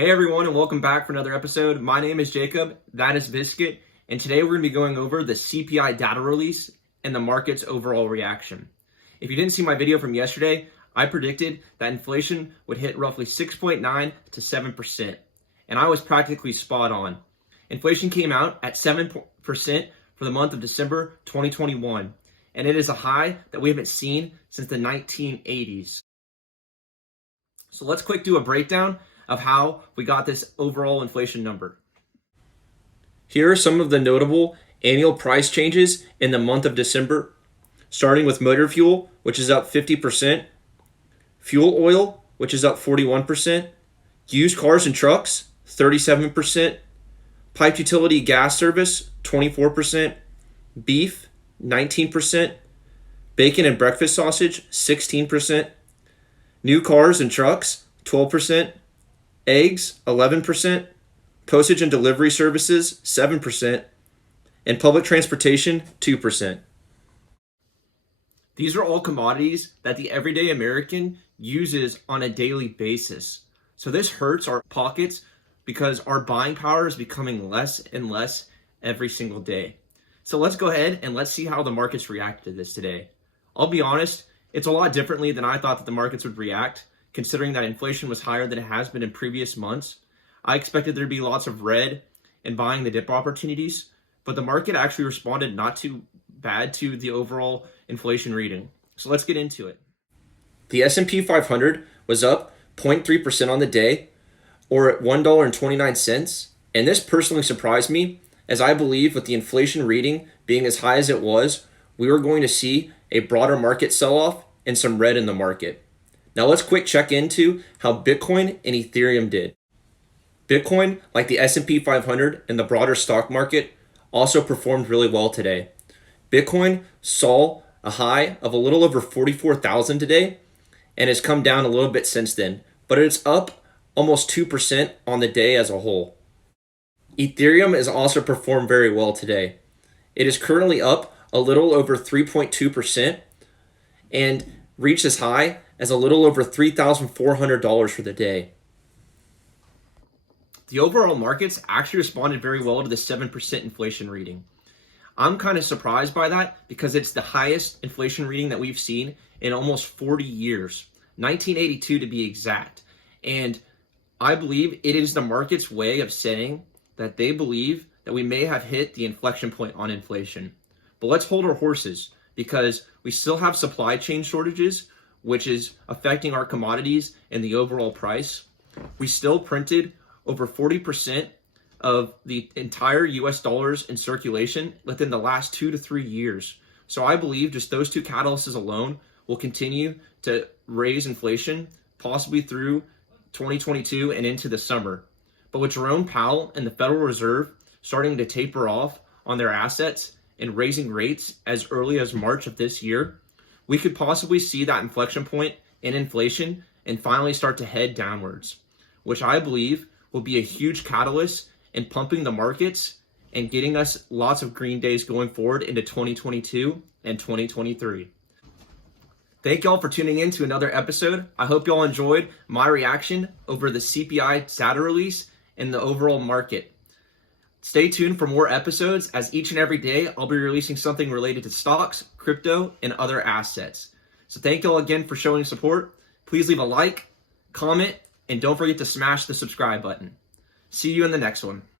Hey everyone, and welcome back for another episode. My name is Jacob, that is Biscuit, and today we're going to be going over the CPI data release and the market's overall reaction. If you didn't see my video from yesterday, I predicted that inflation would hit roughly 6.9 to 7%, and I was practically spot on. Inflation came out at 7% for the month of December 2021, and it is a high that we haven't seen since the 1980s. So let's quick do a breakdown of how we got this overall inflation number. Here are some of the notable annual price changes in the month of December, starting with motor fuel, which is up 50%, fuel oil, which is up 41%, used cars and trucks, 37%, pipe utility gas service, 24%, beef, 19%, bacon and breakfast sausage, 16%, new cars and trucks, 12%, eggs, 11%, postage and delivery services, 7%, and public transportation, 2%. These are all commodities that the everyday American uses on a daily basis. So this hurts our pockets because our buying power is becoming less and less every single day. So let's go ahead and let's see how the markets react to this today. I'll be honest, it's a lot differently than I thought that the markets would react, considering that inflation was higher than it has been in previous months. I expected there to be lots of red and buying the dip opportunities, but the market actually responded not too bad to the overall inflation reading. So let's get into it. The S&P 500 was up 0.3% on the day, or at $1.29, and this personally surprised me, as I believe with the inflation reading being as high as it was, we were going to see a broader market sell-off and some red in the market. Now let's quick check into how Bitcoin and Ethereum did. Bitcoin, like the S&P 500 and the broader stock market, also performed really well today. Bitcoin saw a high of a little over 44,000 today and has come down a little bit since then, but it's up almost 2% on the day as a whole. Ethereum has also performed very well today. It is currently up a little over 3.2% and reached as high as a little over $3,400 for the day. The overall markets actually responded very well to the 7% inflation reading. I'm kind of surprised by that because it's the highest inflation reading that we've seen in almost 40 years, 1982 to be exact. And I believe it is the market's way of saying that they believe that we may have hit the inflection point on inflation. But let's hold our horses because we still have supply chain shortages, which is affecting our commodities and the overall price. We still printed over 40% of the entire US dollars in circulation within the last 2 to 3 years. So I believe just those two catalysts alone will continue to raise inflation, possibly through 2022 and into the summer. But with Jerome Powell and the Federal Reserve starting to taper off on their assets and raising rates as early as March of this year, we could possibly see that inflection point in inflation and finally start to head downwards, which I believe will be a huge catalyst in pumping the markets and getting us lots of green days going forward into 2022 and 2023. Thank y'all for tuning in to another episode. I hope y'all enjoyed my reaction over the CPI data release and the overall market. Stay tuned for more episodes, as each and every day I'll be releasing something related to stocks, crypto, and other assets. So thank y'all again for showing support. Please leave a like, comment, and don't forget to smash the subscribe button. See you in the next one.